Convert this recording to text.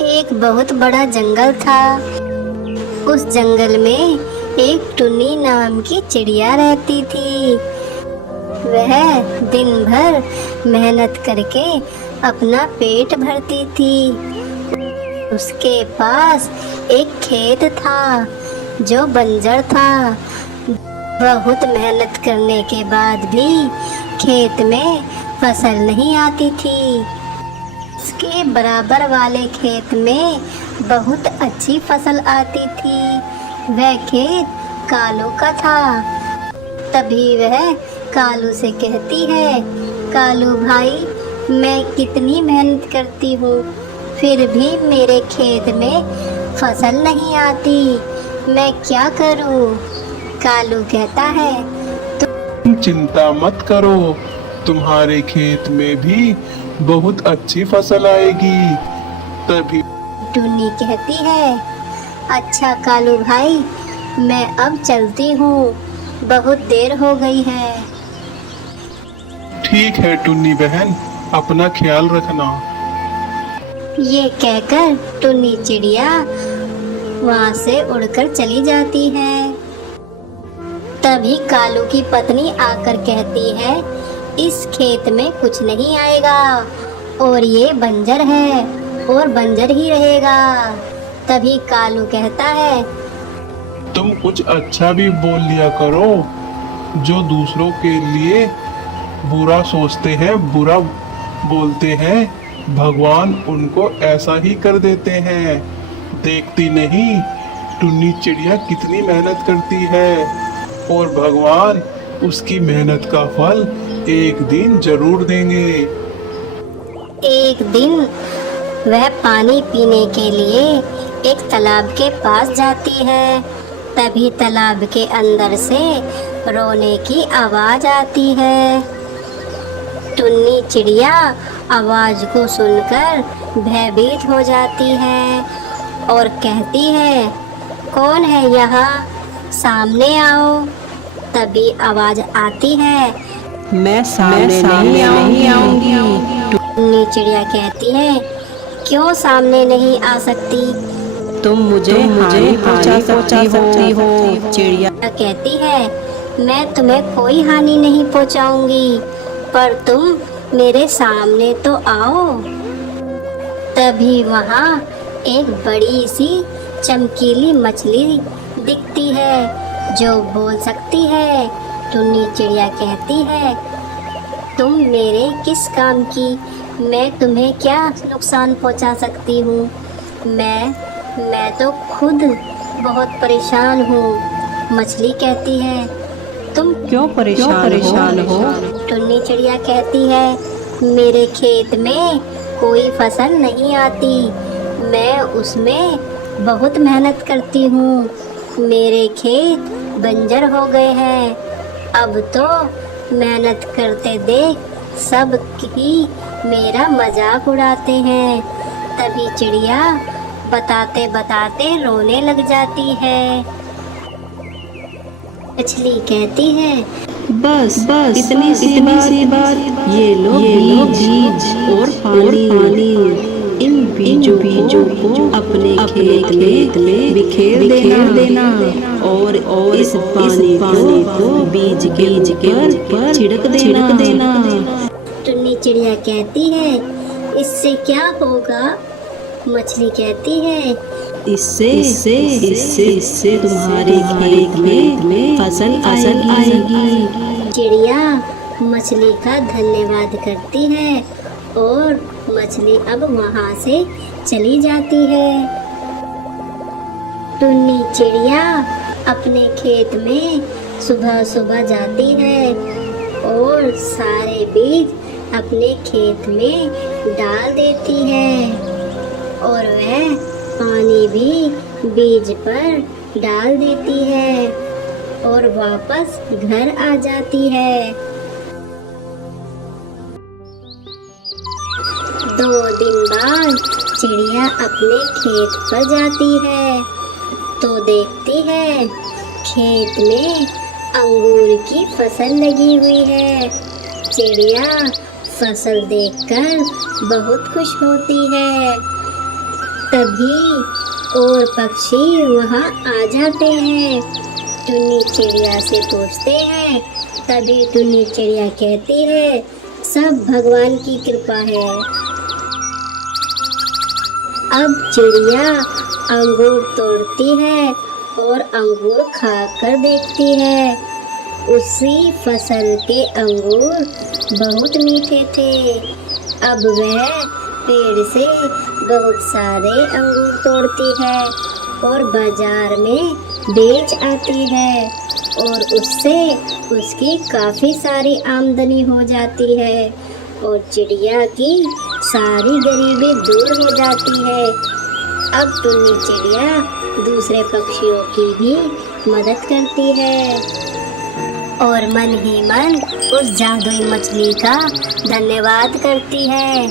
एक बहुत बड़ा जंगल था। उस जंगल में एक टुन्नी नाम की चिड़िया रहती थी। वह दिन भर मेहनत करके अपना पेट भरती थी। उसके पास एक खेत था जो बंजर था। बहुत मेहनत करने के बाद भी खेत में फसल नहीं आती थी। उसके बराबर वाले खेत में बहुत अच्छी फसल आती थी। वह खेत कालू का था। तभी वह कालू से कहती है, कालू भाई, मैं कितनी मेहनत करती हूँ फिर भी मेरे खेत में फसल नहीं आती, मैं क्या करूँ? कालू कहता है, तुम चिंता मत करो, तुम्हारे खेत में भी बहुत अच्छी फसल आएगी। तभी टुन्नी कहती है, अच्छा कालू भाई, मैं अब चलती हूँ, बहुत देर हो गई है। ठीक है टुन्नी बहन, अपना ख्याल रखना। ये कहकर टुन्नी चिड़िया वहाँ से उड़कर चली जाती है। तभी कालू की पत्नी आकर कहती है, इस खेत में कुछ नहीं आएगा और ये बंजर है और बंजर ही रहेगा। तभी कालू कहता है, तुम कुछ अच्छा भी बोल लिया करो। जो दूसरों के लिए बुरा सोचते हैं, बुरा बोलते हैं, भगवान उनको ऐसा ही कर देते हैं। देखती नहीं टुन्नी चिड़िया कितनी मेहनत करती है और भगवान उसकी मेहनत का फल एक दिन जरूर देंगे। एक दिन वह पानी पीने के लिए एक तालाब के पास जाती है। तभी तालाब के अंदर से रोने की आवाज आती है। टुन्नी चिड़िया आवाज को सुनकर भयभीत हो जाती है और कहती है, कौन है यहाँ, सामने आओ। तभी आवाज आती है, मैं सामने नहीं आऊंगी। टुन्नी चिड़िया कहती है, क्यों सामने नहीं आ सकती? तुम मुझे पहुंचा सकती हो। चिड़िया कहती है, मैं तुम्हें कोई हानि नहीं पहुंचाऊंगी, पर तुम मेरे सामने तो आओ। तभी वहाँ एक बड़ी सी चमकीली मछली दिखती है जो बोल सकती है। टुन्नी चिड़िया कहती है, तुम मेरे किस काम की, मैं तुम्हें क्या नुकसान पहुंचा सकती हूँ? मैं तो खुद बहुत परेशान हूँ। मछली कहती है, तुम क्यों परेशान हो? टुन्नी चिड़िया कहती है, मेरे खेत में कोई फसल नहीं आती, मैं उसमें बहुत मेहनत करती हूँ, मेरे खेत बंजर हो गए हैं। अब तो मेहनत करते देख सब ही मेरा मजाक उड़ाते हैं। तभी चिड़िया बताते बताते रोने लग जाती है। मछली कहती है, बस इतनी सी बात, ये लो बीज और पानी। इन बीजों को अपने खेत में बिखेर देना और इस पानी को बीज के ऊपर छिड़क देना। टुन्नी चिड़िया कहती है, इससे क्या होगा? मछली कहती है, इससे तुम्हारे खेत में फसल आएगी। चिड़िया मछली का धन्यवाद करती है और मछली अब वहाँ से चली जाती है। टुन्नी चिड़िया अपने खेत में सुबह सुबह जाती है और सारे बीज अपने खेत में डाल देती है और वह पानी भी बीज पर डाल देती है और वापस घर आ जाती है। 2 दिन बाद चिड़िया अपने खेत पर जाती है तो देखती है खेत में अंगूर की फसल लगी हुई है। चिड़िया फसल देखकर बहुत खुश होती है तभी और पक्षी वहाँ आ जाते हैं। टुन्नी चिड़िया से पूछते हैं। तभी टुन्नी चिड़िया कहती है, सब भगवान की कृपा है। अब चिड़िया अंगूर तोड़ती है और अंगूर खाकर देखती है। उसी फसल के अंगूर बहुत मीठे थे। अब वह पेड़ से बहुत सारे अंगूर तोड़ती है और बाजार में बेच आती है और उससे उसकी काफ़ी सारी आमदनी हो जाती है और चिड़िया की सारी गरीबी दूर हो जाती है। अब टुन्नी चिड़िया दूसरे पक्षियों की भी मदद करती है और मन ही मन उस जादुई मछली का धन्यवाद करती है।